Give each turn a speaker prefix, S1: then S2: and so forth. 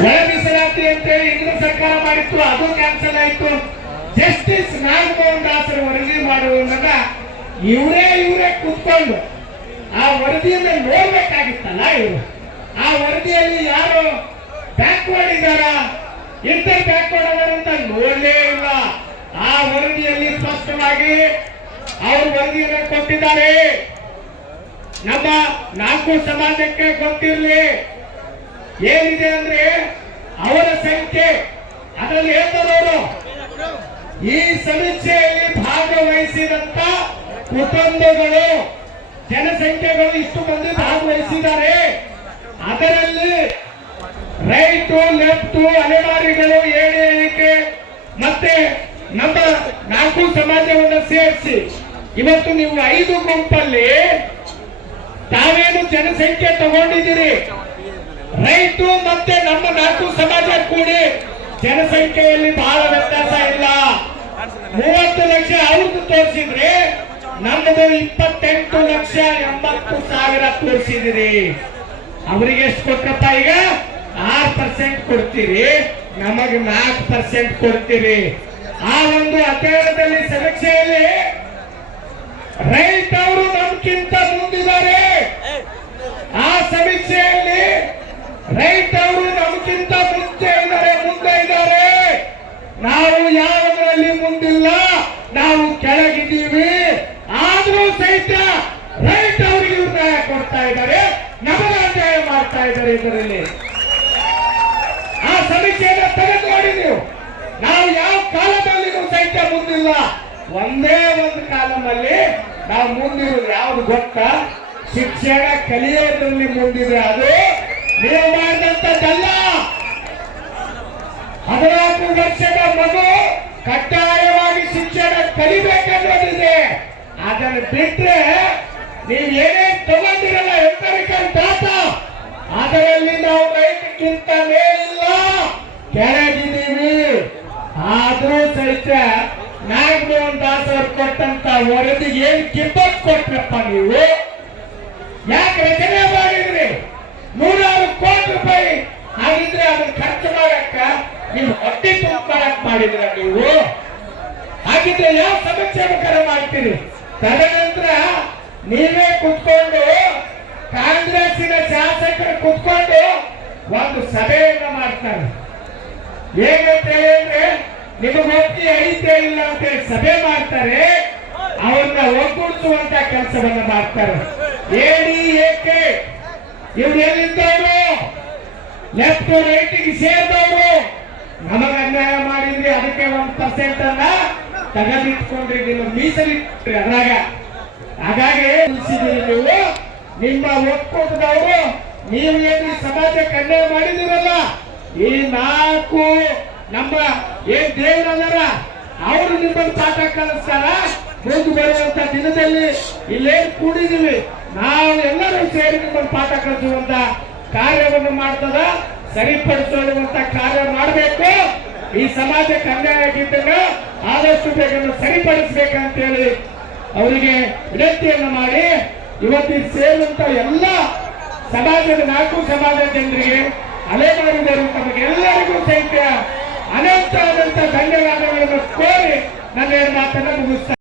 S1: ಒಳ ಮೀಸಲಾತಿ ಅಂತೇಳಿ ಇಂದ್ರ ಸರ್ಕಾರ ಮಾಡಿತ್ತು, ಅದು ಕ್ಯಾನ್ಸಲ್ ಆಯ್ತು. ಜಸ್ಟಿಸ್ ನಾಗಮೋಹನ್ ದಾಸರ ವರದಿ ಮಾಡುವುದನ್ನ ಇವರೇ ಇವರೇ ಕೂತ್ಕೊಂಡು ಆ ವರದಿಯನ್ನ ನೋಡ್ಬೇಕಾಗಿತ್ತಲ್ಲ ಇವರು? ಆ ವರದಿಯಲ್ಲಿ ಯಾರು ಬ್ಯಾಕ್ವರ್ಡ್ ಇದ್ದಾರ? ಇಂಟರ್ ಬ್ಯಾಕ್ವರ್ಡ್ ಅವರಂತ ನೋಡಲೇ ಇಲ್ಲ. ಆ ವರದಿಯಲ್ಲಿ ಸ್ಪಷ್ಟವಾಗಿ ಅವರು ವರದಿಯನ್ನು ಕೊಟ್ಟಿದ್ದಾರೆ. ನಮ್ಮ ನಾಲ್ಕು ಸಮಾಜಕ್ಕೆ ಗೊತ್ತಿರಲಿ. ಏನಿದೆ ಅಂದ್ರೆ ಅವರ ಸಂಖ್ಯೆ. ಅದರಲ್ಲಿ ಹೇಳ್ತಾರವರು ಈ ಸಮೀಕ್ಷೆಯಲ್ಲಿ ಭಾಗವಹಿಸಿದಂತ ಕುಟುಂಬಗಳು, ಜನಸಂಖ್ಯೆಗಳು ಇಷ್ಟು ಮಂದಿ ಭಾಗವಹಿಸಿದ್ದಾರೆ. ಅದರಲ್ಲಿ ರೈಟು, ಲೆಫ್ಟ್, ಅಲೆಮಾರಿಗಳು ಏಳು ಏಳಿಕೆ ಮತ್ತೆ ನಮ್ಮ ನಾಲ್ಕು ಸಮಾಜವನ್ನು ಸೇರಿಸಿ, ಇವತ್ತು ನೀವು ಐದು ಗುಂಪಲ್ಲಿ ತಾವೇನು ಜನಸಂಖ್ಯೆ ತಗೊಂಡಿದ್ದೀರಿ? ರೈತು ಮತ್ತೆ ನಮ್ಮ ನಾಲ್ಕು ಸಮಾಜ ಕೂಡಿ ಜನಸಂಖ್ಯೆಯಲ್ಲಿ ಬಹಳ ವ್ಯತ್ಯಾಸ ಇಲ್ಲ. ಮೂವತ್ತು ಲಕ್ಷ ಅವ್ರದ್ದು ತೋರಿಸಿದ್ರೆ ನಮ್ಮದು ಇಪ್ಪತ್ತೆಂಟು ಲಕ್ಷ ಎಂಬತ್ತು ಸಾವಿರ ತೋರಿಸಿದಿರಿ. ಅವ್ರಿಗೆ ಎಷ್ಟು ಕೊಟ್ಟಪ್ಪ ಈಗ? ಆರ್ ಪರ್ಸೆಂಟ್ ಕೊಡ್ತೀರಿ. ನಮಗೆ ನಾಲ್ಕು ಪರ್ಸೆಂಟ್ ಕೊಡ್ತೀರಿ. ಆ ಒಂದು ಅಧ್ಯಯನದಲ್ಲಿ ಸಮೀಕ್ಷೆಯಲ್ಲಿ ರೈತವರು ನಮ್ಗಿಂತ ಮುಂದಿದ್ದಾರೆ. ಆ ಸಮೀಕ್ಷೆಯಲ್ಲಿ ರೈತರು ನಮಗಿಂತ ಮುಂಚೆ ಇದ್ದಾರೆ, ಮುಂದೆ ಇದ್ದಾರೆ. ನಾವು ಯಾವುದರಲ್ಲಿ ಮುಂದಿಲ್ಲ, ನಾವು ಕೆಳಗಿದ್ದೀವಿ. ಆದ್ರೂ ಸಹಿತ ರೈತವರಿಗೆ ನ್ಯಾಯ ಕೊಡ್ತಾ ಇದ್ದಾರೆ ನಮಗೆ ಅನ್ಯಾಯ ಮಾಡ್ತಾ ಇದ್ದಾರೆ ಇದರಲ್ಲಿ. ಆ ಸಮೀಕ್ಷೆಯನ್ನು ತೆಗೆದು ನೋಡಿ ನೀವು. ನಾವು ಯಾವ ಕಾಲದಲ್ಲಿ ಸಹಿತ ಮುಂದಿಲ್ಲ. ಒಂದೇ ಒಂದು ಕಾಲದಲ್ಲಿ ನಾವು ಮುಂದಿರೋದು ಯಾವ್ದು ಗೊತ್ತಾ? ಶಿಕ್ಷಣ ಕಲಿಯೋದ್ರಲ್ಲಿ ಮುಂದಿದೆ ಅದು ನೀವು ಮಾಡಿದಂತದ್ದಲ್ಲ ಹದಿನಾಲ್ಕು ವರ್ಷದ ಮಗು ಕಡ್ಡಾಯವಾಗಿ ಶಿಕ್ಷಣ ಕಲಿಬೇಕನ್ನೋದಿದೆ ಅದನ್ನು ಬಿಟ್ಟರೆ ನೀವು ಏನೇ ತಗೊಂಡಿರಲ್ಲ ಎಂಪರಿಕಲ್ ಡಾಟಾ ಅದರಲ್ಲಿ ನಾವು ರೈತಕ್ಕಿಂತ ಮೇಲಿಲ್ಲ. ಕೆಳಗಿದ್ದೀವಿ. ಆದರೂ ಸಹಿತ ನಾಗಮೋಹನ್ ದಾಸ್ ಅವರು ಕೊಟ್ಟಂತ ವರದಿಗೆ ಏನ್ ಕಿಂತ ಕೊಟ್ರಪ್ಪ ನೀವು? ಹೊಟ್ಟೆ ತುಂಬಾಕ್ ಮಾಡಿದ್ರ ನೀವು? ಹಾಗಿದ್ರೆ ಯಾವ ಸಮಸ್ಯೆ ಮಾಡ್ತೀರಿ? ತದನಂತರ ನೀವೇ ಕುತ್ಕೊಂಡು ಕಾಂಗ್ರೆಸ್ಸಿನ ಶಾಸಕರು ಕುತ್ಕೊಂಡು ಒಂದು ಸಭೆಯನ್ನ ಮಾಡ್ತಾರೆ. ಹೇಗಂತ ಹೇಳಿದ್ರೆ, ನಿಮಗೆ ಒಪ್ಪಿ ಐತೆ ಇಲ್ಲ ಅಂತ ಸಭೆ ಮಾಡ್ತಾರೆ. ಅವ್ರನ್ನ ಒಗ್ಗೂಡಿಸುವಂತ ಕೆಲಸವನ್ನ ಮಾಡ್ತಾರೆ. ಏಡಿ ಏಕೆ ಇವ್ರು ಎಲ್ಲಿದ್ದವರು ಲೆಫ್ಟ್ ರೈಟಿಗೆ ಸೇರಿದವರು. ಅದಕ್ಕೆ ಒಂದ್ ಪರ್ಸೆಂಟ್ ಅನ್ನ ತಗದಿಟ್ಕೊಂಡ್ರಿ, ನಿಮ್ಮ ಮೀಸಲಿಟ್ರಿ ಅದ್ರಾಗ. ಹಾಗಾಗಿ ನೀವು, ನಿಮ್ಮ ಒಕ್ಕೂಟದವರು, ನೀವು ಏನು ಸಮಾಜ ಅನ್ಯಾಯ ಮಾಡಿದಿರಲ್ಲ ಈ ನಾಲ್ಕು ನಮ್ಮ ಏನ್ ದೇವರದಾರ ಅವರು ನಿಮ್ಮನ್ನು ಪಾಠ ಕಲಿಸ್ತಾರ. ಮುಂದೆ ಬರುವಂತ ದಿನದಲ್ಲಿ ಇಲ್ಲೇನ್ ಕೂಡಿದೀವಿ ನಾವು ಎಲ್ಲರೂ ಸೇರಿ ನಿಮ್ಮನ್ನು ಪಾಠ ಕಲಿಸುವಂತ ಕಾರ್ಯವನ್ನು ಮಾಡ್ತದ ಸರಿಪಡಿಸುವಂತ ಕಾರ್ಯ ಮಾಡಬೇಕು. ಈ ಸಮಾಜಕ್ಕೆ ಅನ್ಯಾಯ ಆಗಿದ್ದಾಗ ಆದಷ್ಟು ಬೇಗ ಸರಿಪಡಿಸ್ಬೇಕಂತ ಹೇಳಿ ಅವರಿಗೆ ವಿನಂತಿಯನ್ನು ಮಾಡಿ ಇವತ್ತಿಗೆ ಸೇರಿದಂತ ಎಲ್ಲ ಸಮಾಜದ ನಾಲ್ಕು ಸಮಾಜದ ಜನರಿಗೆ ಅಲೆಮಾರಿದರು ತಮಗೆಲ್ಲರಿಗೂ ಸಹಿತ ಅನಂತ ಅನಂತ ಧನ್ಯವಾದಗಳನ್ನು ಕೋರಿ ನನ್ನ ಮಾತನ್ನು ಮುಗಿಸ್ತಾರೆ ಮುಗಿಸ್ತಾ